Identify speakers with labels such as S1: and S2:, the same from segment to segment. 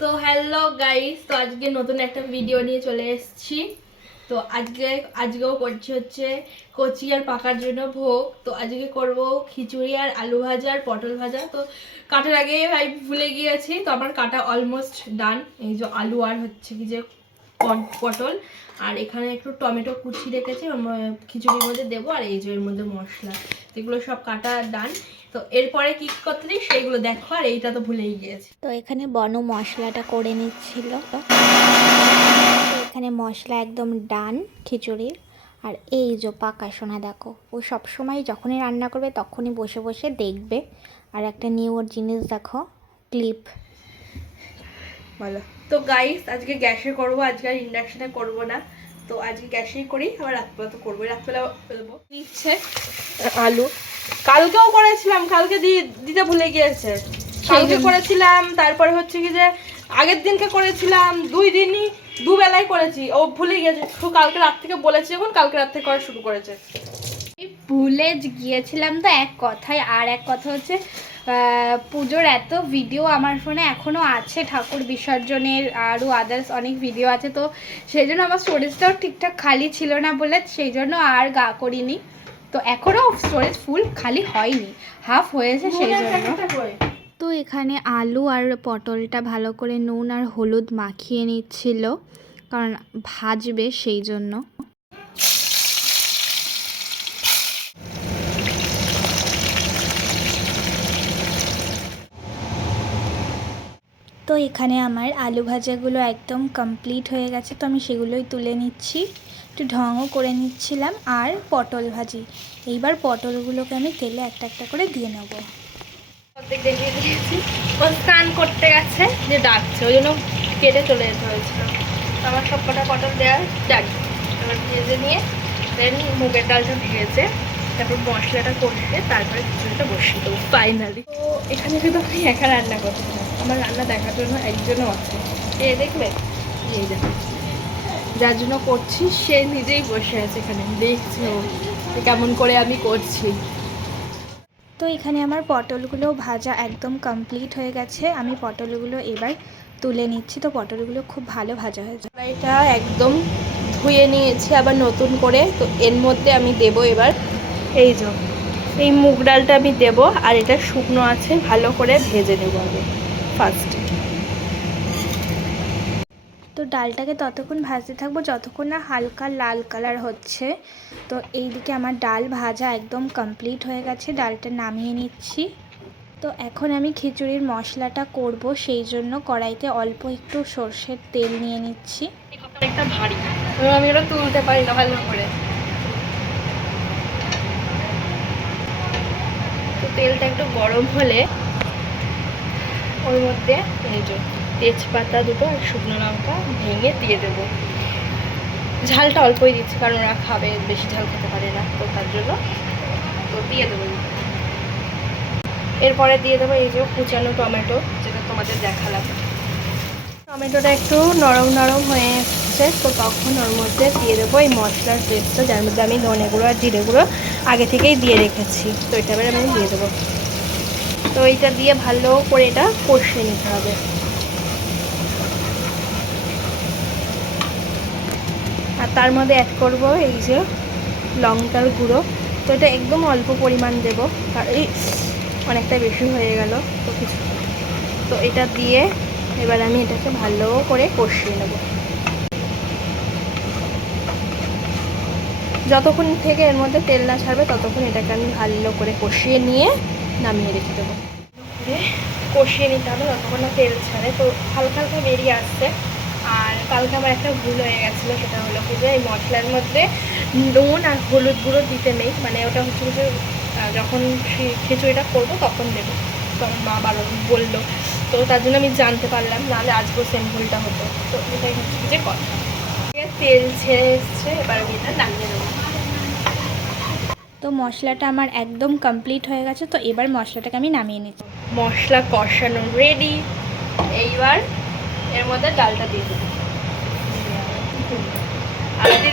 S1: তো hello guys তো আজকে নতুন একটা ভিডিও নিয়ে চলে এসেছি। তো আজকে, আজকেও করছি হচ্ছে কচি আর পাকার জন্য ভোগ। তো আজকে করব খিচুড়ি আর আলু ভাজা আর পটল ভাজা। তো কাটার আগে ভাই ভুলে গিয়েছি, তো আমার কাটা অলমোস্ট ডান এই যে আলু আর হচ্ছে কি যে পট- পটল। আর এখানে একটু টমেটো কুচি রেখেছি খিচুড়ির মধ্যে দেবো, আর এই যে এর মধ্যে মশলা। এগুলো সব কাটা ডান তো এরপরে কি করতে দিই সেইগুলো দেখো আর এইটা তো ভুলেই গিয়েছি।
S2: তো এখানে বন মশলাটা করে নিচ্ছিল। তো এখানে মশলা একদম ডান খিচুড়ির আর এই যে পাকা সোনা দেখো ও সবসময় যখনই রান্না করবে তখনই বসে বসে দেখবে। আর একটা নিউ ওর জিনিস দেখো ক্লিপ।
S1: ভালো। তো গাইস আজকে গ্যাসে করব আজকে আর ইন্ডাকশনে করব না। তো আজকে গ্যাসেই করি আবার রাতবেলা তো করব রাতবেলা দেবো দিচ্ছে আলু। কালকেও করেছিলাম কালকে দিতে ভুলে গিয়েছে। কালকে করেছিলাম তারপরে হচ্ছে কি যে আগের দিনকে করেছিলাম দুই দিনই দুবেলায় করেছি। ও ভুলে গিয়েছে শুধু কালকে রাত থেকে বলেছি যখন কালকে রাত থেকে করা শুরু করেছে।
S2: ভুলে গিয়েছিলাম তো এক কথায় আর এক কথা হচ্ছে আহ, পুজোর এত ভিডিও আমার ফোনে এখনও আছে ঠাকুর বিসর্জনের আরও আদার্স অনেক ভিডিও আছে তো সেই জন্য আমার স্টোরেজটাও ঠিকঠাক খালি ছিল না বলে সেই জন্য আর গা করিনি। তো এখনও স্টোরেজ ফুল খালি হয়নি। হাফ হয়েছে সেই জন্য। তো এখানে আলু আর পটলটা ভালো করে নুন আর হলুদ মাখিয়ে নিচ্ছিল কারণ ভাজবে সেই জন্য। তো এখানে আমার আলু ভাজাগুলো একদম কমপ্লিট হয়ে গেছে তো আমি সেগুলোই তুলে নিচ্ছি। একটু ঢঙও করে নিচ্ছিলাম আর পটল ভাজি। এইবার পটলগুলোকে আমি তেলে একটা একটা করে দিয়ে নেব।
S1: অর্ধেক দেখিয়ে দিয়েছি। ও স্নান করতে গেছে, যে ডাকছে, ওই জন্য কেটে চলে যেতে হয়েছিল। আমার সব কটা পটল দেওয়া ডাক এবার ভেজে নিয়ে, দেন মুগের ডালটা ভেজে, তারপর মশলাটা কষে তারপরে খিচুড়িটা বসিয়ে দেবো ফাইনালি তো এখানে শুধু আমি একা রান্না করছি, আমার রান্না দেখার জন্য একজনও আছে। এ দেখবে এই দেখো যার জন্য করছি সে নিজেই বসে আছে এখানে। দেখছে ও কেমন করে আমি করছি।
S2: তো এখানে আমার পটলগুলো ভাজা একদম কমপ্লিট হয়ে গেছে। আমি পটলগুলো এবার তুলে নিচ্ছি। তো পটলগুলো খুব ভালো ভাজা হয়েছে
S1: কড়াইটা একদম ধুয়ে নিয়েছি আবার নতুন করে। তো এর মধ্যে আমি দেব এবার এই যে এই মুগ ডালটা আমি দেব। আর এটা শুকনো আছে ভালো করে ভেজে নেব আগে ফার্স্ট
S2: তো ডালটাকে ততক্ষণ ভাজতে থাকব, যতক্ষণ না হালকা লাল কালার হচ্ছে। তো এইদিকে আমার ডাল ভাজা একদম কমপ্লিট হয়ে গেছে, ডালটা নামিয়ে নিচ্ছি। তো এখন আমি খিচুড়ির মশলাটা করব, সেই জন্য কড়াইতে অল্প একটু সর্ষের তেল নিয়ে নিচ্ছি।
S1: একটা ভারী। আমি ওটা তুলতে পারি না ভালো করে। তো তেলটা একটু গরম হলে ওর মধ্যে এই তেজপাতা দুটো আর শুকনো লঙ্কা ভেঙে দিয়ে দেবো। ঝালটা অল্পই দিচ্ছি কারণ ওরা খাবে, বেশি ঝাল খেতে পারে না, তো তার জন্য তো দিয়ে দেবো। এরপরে দিয়ে দেবো এই যে কুচানো টমেটো, যেটা তোমাদের দেখালাম। টমেটোটা একটু নরম নরম হয়ে এসছে, তো তখন ওর মধ্যে দিয়ে দেবো এই মশলার পেস্টটা, যার মধ্যে আমি ধনে গুঁড়ো আর জিরে গুঁড়ো আগে থেকেই দিয়ে রেখেছি। তো এটা আমি দিয়ে দেবো। তো এইটা দিয়ে ভালো করে এটা কষিয়ে নিতে হবে। তার মধ্যে অ্যাড করব এই যে লঙ্কার গুঁড়ো। তো এটা একদম অল্প পরিমাণ দেব আর এই অনেকটা বেশি হয়ে গেল তো কিছু তো এটা দিয়ে এবার আমি এটাকে ভালো করে কষিয়ে নেব। যতক্ষণ থেকে এর মধ্যে তেল না ছাড়বে, ততক্ষণ এটাকে আমি ভালো করে কষিয়ে নিয়ে নামিয়ে রেখে দেবো। কষিয়ে নিতে হবে ততক্ষণ না তেল ছাড়ে। তো হালকা হালকা বেরিয়ে আসছে। কালকে আমার একটা ভুল হয়ে গেছিল সেটা হলো কি যে এই মশলার মধ্যে নুন আর হলুদ গুঁড়ো দিতে নেই মানে ওটা হচ্ছে যে যখন খিচুড়িটা করব তখন দেবো। তখন মা বারণ বলল তো তার জন্য আমি জানতে পারলাম নাহলে আজকেও সেম ভুলটা হতো। তো এটাই হচ্ছে যে কথা। তেল ছেড়ে এসছে এবার আমি এটা নামিয়ে দেবো
S2: তো মশলাটা আমার একদম কমপ্লিট হয়ে গেছে তো এবার মশলাটাকে আমি নামিয়ে নিচ্ছি।
S1: মশলা কষানো রেডি এইবার এর মধ্যে ডালটা দিয়ে দেবো।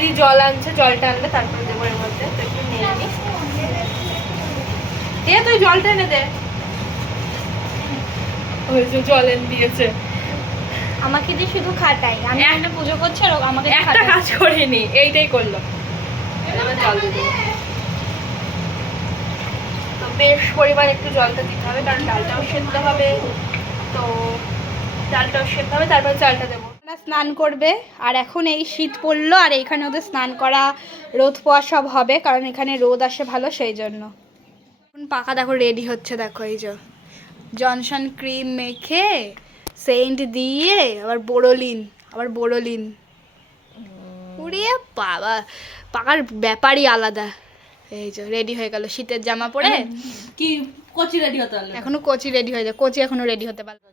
S1: দিদি জল আনছে জলটা আনবে তারপরে দেবো এর মধ্যে। তো একটু নিয়ে নিই দে তুই জলটা এনে দে। ওই যে জল এনে দিয়েছে।
S2: আমাকে দিয়ে শুধু খাটাই। আমি
S1: এক-
S2: এখানে পুজো করছি আর আমাকে
S1: একটা কাজ করিনি এইটাই করল। জল তো বেশ পরিমাণ একটু জলটা দিতে হবে কারণ ডালটাও সেদ্ধ হবে। তো ডালটাও সেদ্ধ হবে তারপর চালটা দেবো।
S2: স্নান করবে। আর এখন এই শীত পড়ল আর এইখানে ওদের স্নান করা রোদ পোয়া সব হবে কারণ এখানে রোদ আসে ভালো সেই জন্য। এখন পাকা দেখো রেডি হচ্ছে দেখো এই যে। জনসন ক্রিম মেখে সেন্ট দিয়ে আবার বোরোলিন আবার বোরোলিন উড়িয়ে বাবা পাকার ব্যাপারই আলাদা। এই যে রেডি হয়ে গেল। শীতের জামা পরে
S3: কি কচি রেডি হতে পারলে
S2: এখনও কচি রেডি হয়ে যায় কচি এখনও রেডি হতে পারবে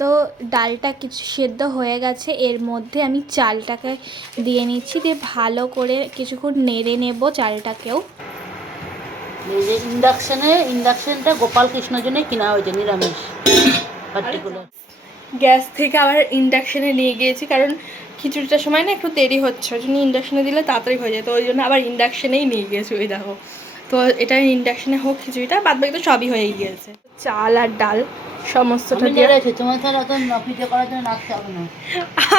S2: তো ডালটা কিছু সেদ্ধ হয়ে গেছে। এর মধ্যে আমি চালটাকে দিয়ে নিচ্ছি দিয়ে ভালো করে কিছুক্ষণ নেড়ে নেব চালটাকেও।
S3: এই যে ইন্ডাকশনে ইন্ডাকশনটা গোপাল কৃষ্ণর জন্য কিনা হয়েছে নিরামিষ পার্টিকুলার
S1: গ্যাস থেকে আবার ইন্ডাকশানে নিয়ে গিয়েছি কারণ খিচুড়িটার সময় না একটু দেরি হচ্ছে ওই জন্য ইন্ডাকশানে দিলে তাড়াতাড়ি হয়ে যায় তো ওই জন্য আবার ইন্ডাকশানেই নিয়ে গিয়েছি ওই দেখো। তো এটা ইন্ডাকশানে হোক খিচুড়িটা বাদ বাকি তো সবই হয়ে গিয়েছে। চাল আর ডাল সমস্তটা
S3: আমি
S1: দিয়ে।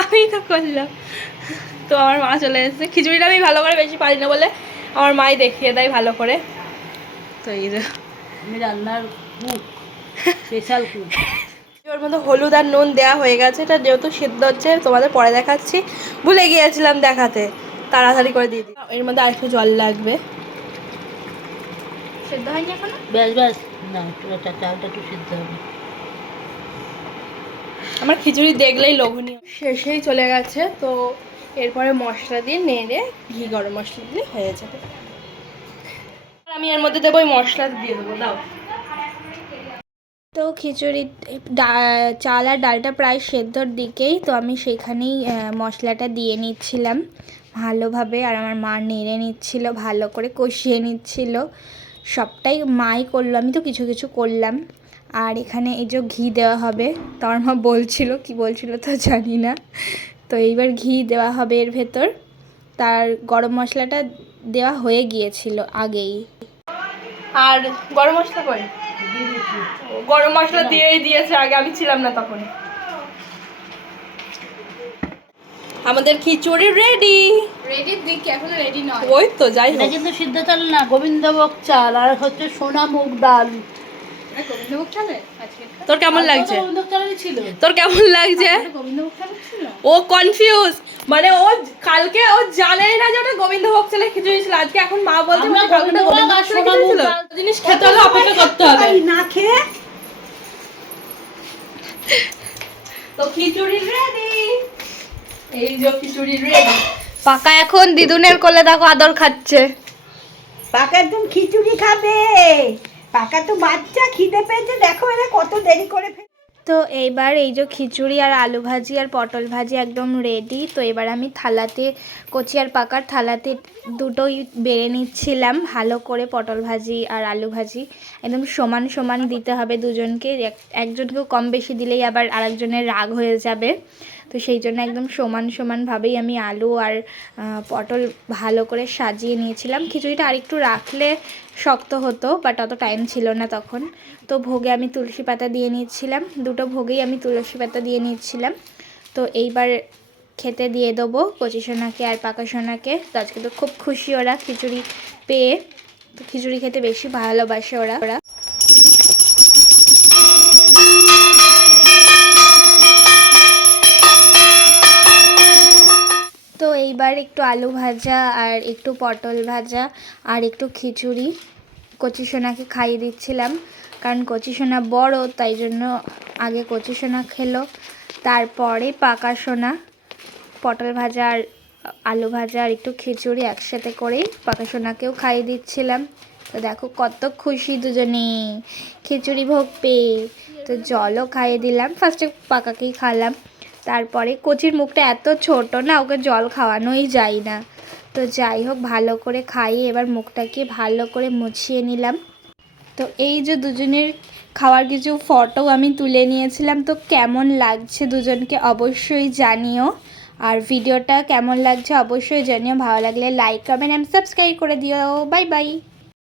S1: আমি তো করলাম। তো আমার মা চলে এসেছে। খিচুড়িটা আমি ভালো করে বেশি পারি না বলে আমার মাই দেখিয়ে দেয় ভালো করে। তো এই যে।
S3: আমি রান্নার স্পেশাল কুক
S1: ওর মধ্যে হলুদ আর নুন দেওয়া হয়ে গেছে। এটা যেহেতু সিদ্ধ হচ্ছে তোমাদের পরে দেখাচ্ছি। ভুলে গিয়েছিলাম দেখাতে। তাড়াতাড়ি করে দিয়ে দিই। এর মধ্যে আরেকটু জল লাগবে।
S2: সেদ্ধ হয়নি এখনও?
S3: ব্যাস ব্যাস। না চালটা একটু সিদ্ধ হবে।
S1: আমার খিচুড়ি দেখলেই লোভনীয়। শেষেই চলে গেছে তো এরপরে মশলা দিয়ে নেড়ে ঘি গরম মশলা দিলে হয়ে যাবে। আর আমি এর মধ্যে দেবো ওই মশলা দিয়ে দেবো দাও।
S2: তো খিচুড়ি ডা- চাল আর ডালটা প্রায় সেদ্ধর দিকেই তো আমি সেখানেই মশলাটা দিয়ে নিচ্ছিলাম। ভালোভাবে আর আমার মা নেড়ে নিচ্ছিল ভালো করে কষিয়ে নিচ্ছিল। সবটাই মাই করল আমি তো কিছু কিছু করলাম। আর এখানে এই যে ঘি দেওয়া হবে তো আমার মা বলছিল কি বলছিল তো জানি না। তো এইবার ঘি দেওয়া হবে এর ভেতর। তার গরম মশলাটা দেওয়া হয়ে গিয়েছিল আগেই।
S1: আর গরম মশলা কই? গরম মশলা দিয়েই দিয়েছে আগে আমি ছিলাম না তখন। আমাদের খিচুড়ি রেডি
S2: রেডির দিকে এখনও রেডি নয়।
S1: ওই তো যাই
S3: এটা
S1: হোক।
S3: কিন্তু সিদ্ধ চাল না গোবিন্দভোগ চাল আর হচ্ছে সোনা মুগ ডাল।
S1: তোর কেমন লাগছে? তোর কেমন লাগছে? ও কনফিউজ মানে ও কালকে ও জানেই না যে ওটা গোবিন্দভোগ খিচুড়ি ছিল। আজকে এখন মা বলছে। জিনিস খেতে হলে অপেক্ষা করতে হবে।
S3: না খেয়ে
S1: তো খিচুড়ি রেডি এই যে খিচুড়ি রেডি
S2: পাকা এখন দিদুনের কোলে দেখো আদর খাচ্ছে।
S4: পাকা একদম খিচুড়ি খাবে। পাকা তো বাচ্চা, খিদে পেয়েছে, দেখো এরা কত দেরি করে
S2: তো এইবার এই যে খিচুড়ি আর আলু ভাজি আর পটল ভাজি একদম রেডি তো এবার আমি থালাতে কচি আর পাকার থালাতে দুটোই বেড়ে নিচ্ছিলাম। ভালো করে পটল ভাজি আর আলু ভাজি একদম সমান সমান দিতে হবে দুজনকে। এক- একজনকেও কম বেশি দিলেই আবার আরেকজনের রাগ হয়ে যাবে। তো সেই জন্য একদম সমান সমানভাবেই আমি আলু আর পটল ভালো করে সাজিয়ে নিয়েছিলাম। খিচুড়িটা আরেকটু রাখলে শক্ত হতো বাট অত টাইম ছিল না তখন। তো ভোগে আমি তুলসী পাতা দিয়ে নিচ্ছিলাম। দুটো ভোগেই আমি তুলসী পাতা দিয়ে নিচ্ছিলাম। তো এইবার খেতে দিয়ে দেবো কচি সোনাকে আর পাকা সোনাকে। তো আজকে তো খুব খুশি ওরা, খিচুড়ি পেয়ে। তো খিচুড়ি খেতে বেশি ভালোবাসে ওরা ওরা। একটু আলু ভাজা, আর একটু পটল ভাজা, আর একটু খিচুড়ি। কচি সোনাকে খাইয়ে দিচ্ছিলাম, কারণ কচি সোনা বড়, তাই জন্য আগে কচি সোনা খেলো। তারপরে পাকা সোনা, পটল ভাজা আর আলু ভাজা আর একটু খিচুড়ি একসাথে করেই পাকা সোনাকেও খাইয়ে দিচ্ছিলাম। তো দেখো কত খুশি দুজনে, খিচুড়ি ভোগ পেয়ে। তো জলও খাইয়ে দিলাম ফার্স্টে পাকাকেই খালাম। তারপরে কচির মুখটা এত ছোট না, ওকে জল খাওয়ানোই যায় না। তো যাই হোক, ভালো করে খাইয়ে এবার মুখটাকে ভালো করে মুছিয়ে নিলাম। তো এই যে দুজনের খাওয়ার কিছু ফটো আমি তুলে নিয়েছিলাম, তো কেমন লাগছে দুজনকে অবশ্যই জানিও। আর ভিডিওটা কেমন লাগছে অবশ্যই জানিও। ভালো লাগলে লাইক কমেন্ট অ্যান্ড সাবস্ক্রাইব করে দিও। Bye bye